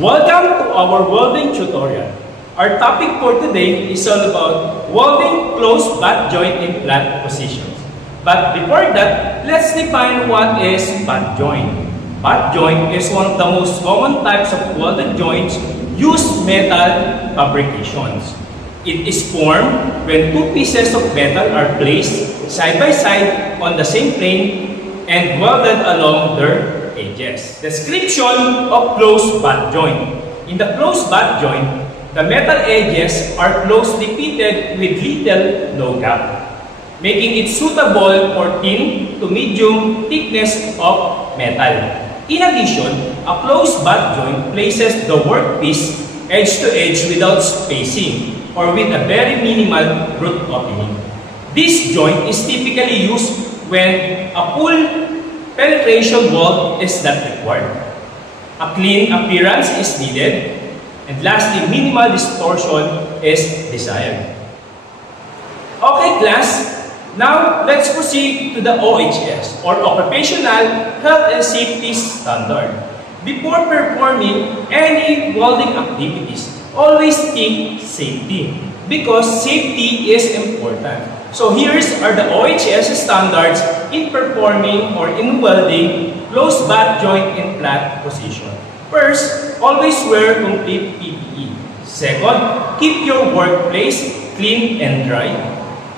Welcome to our welding tutorial. Our topic for today is all about welding closed butt joint in flat positions. But before that, let's define what is butt joint. Butt joint is one of the most common types of welded joints used metal fabrications. It is formed when two pieces of metal are placed side by side on the same plane and welded along their edges. Description of closed butt joint. In the closed butt joint, the metal edges are closely fitted with little no gap, making it suitable for thin to medium thickness of metal. In addition, a closed butt joint places the workpiece edge to edge without spacing or with a very minimal root opening. This joint is typically used when a full penetration weld is not required. A clean appearance is needed, and lastly, minimal distortion is desired. Okay, class. Now, let's proceed to the OHS, or Occupational Health and Safety Standard. Before performing any welding activities, always think safety, because safety is important. So here are the OHS standards in performing or in welding closed butt joint in flat position. First, always wear complete PPE. Second, keep your workplace clean and dry.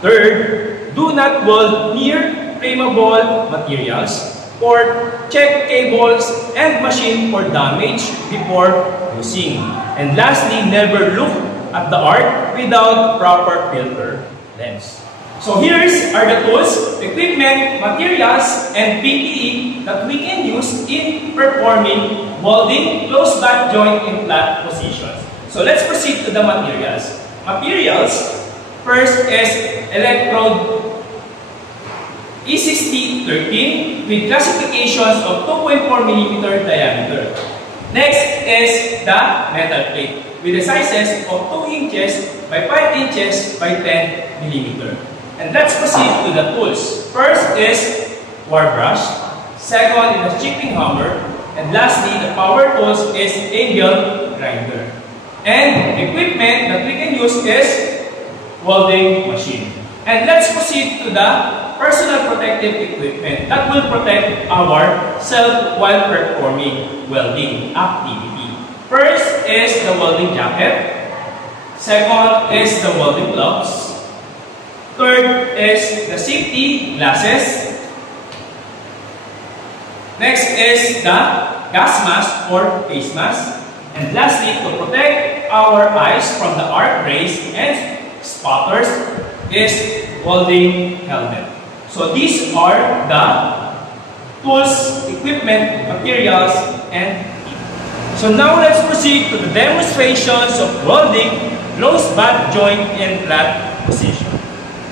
Third, do not weld near flammable materials. Fourth, check cables and machine for damage before using. And lastly, never look at the art without proper filter lens. So here are the tools, equipment, materials, and PPE that we can use in performing welding closed butt joint in flat positions. So let's proceed to the materials. Materials, first is electrode E6013 with classifications of 2.4 mm diameter. Next is the metal plate with the sizes of 2 inches by 5 inches by 10 mm. And let's proceed to the tools. First is wire brush. Second is the chipping hammer. And lastly, the power tools is angle grinder. And equipment that we can use is welding machine. And let's proceed to the personal protective equipment that will protect ourselves while performing welding activity. First is the welding jacket. Second is the welding gloves. Third is the safety glasses. Next is the gas mask or face mask. And lastly, to protect our eyes from the arc rays and spotters is welding helmet. So these are the tools, equipment, materials, and so now let's proceed to the demonstrations of welding closed butt joint in flat position.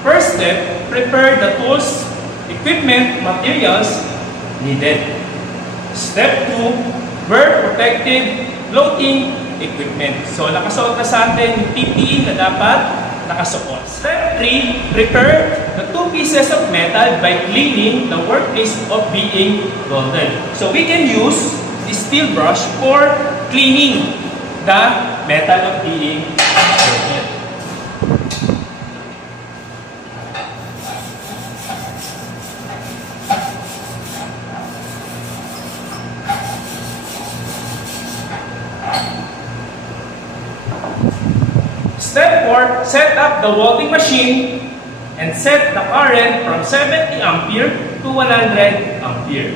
First step, prepare the tools, equipment, materials needed. Step 2, wear protective floating equipment. So nakasuot na sa atin yung PPE na dapat nakasuot. Step 3, prepare the 2 pieces of metal by cleaning the workpiece of being welded. So we can use the steel brush for cleaning the metal of being welded. Step 4, set up the welding machine and set the current from 70 ampere to 100 ampere.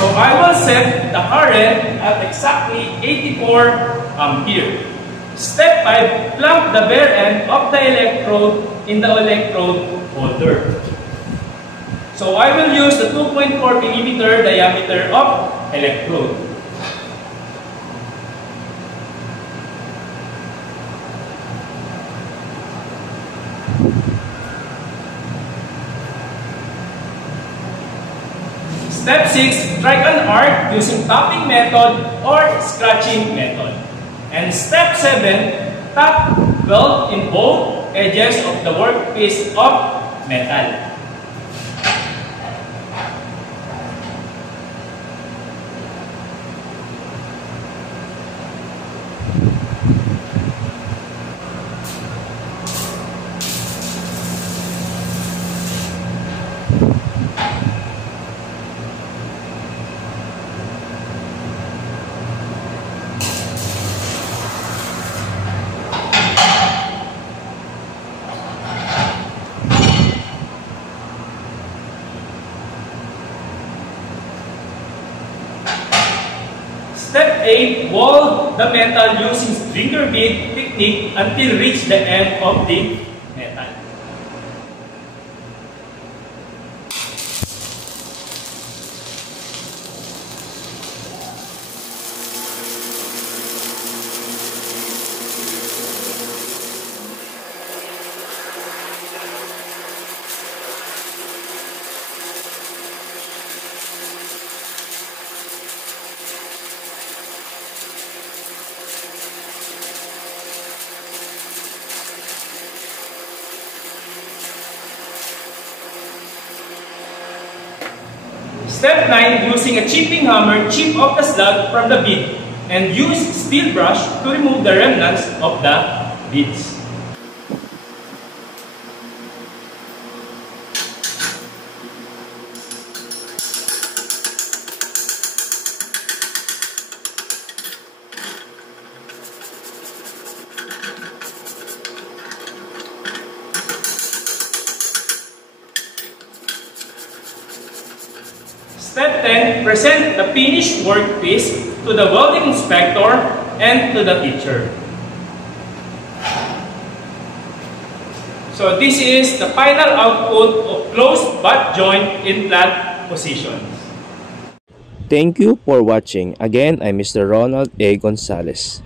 So I will set the current at exactly 84 ampere. Step 5, plump the bare end of the electrode in the electrode holder. So I will use the 2.4 mm diameter of electrode. Step 6, strike an arc using tapping method or scratching method. And step 7, tap weld in both edges of the workpiece of metal. Step 8, weld the metal using stringer bit technique until reach the end of the metal. Step 9, using a chipping hammer, chip off the slag from the bead and use steel brush to remove the remnants of the beads. Step 10, present the finished workpiece to the welding inspector and to the teacher. So this is the final output of closed butt joint in flat positions. Thank you for watching. Again, I'm Mr. Ronald A. Gonzalez.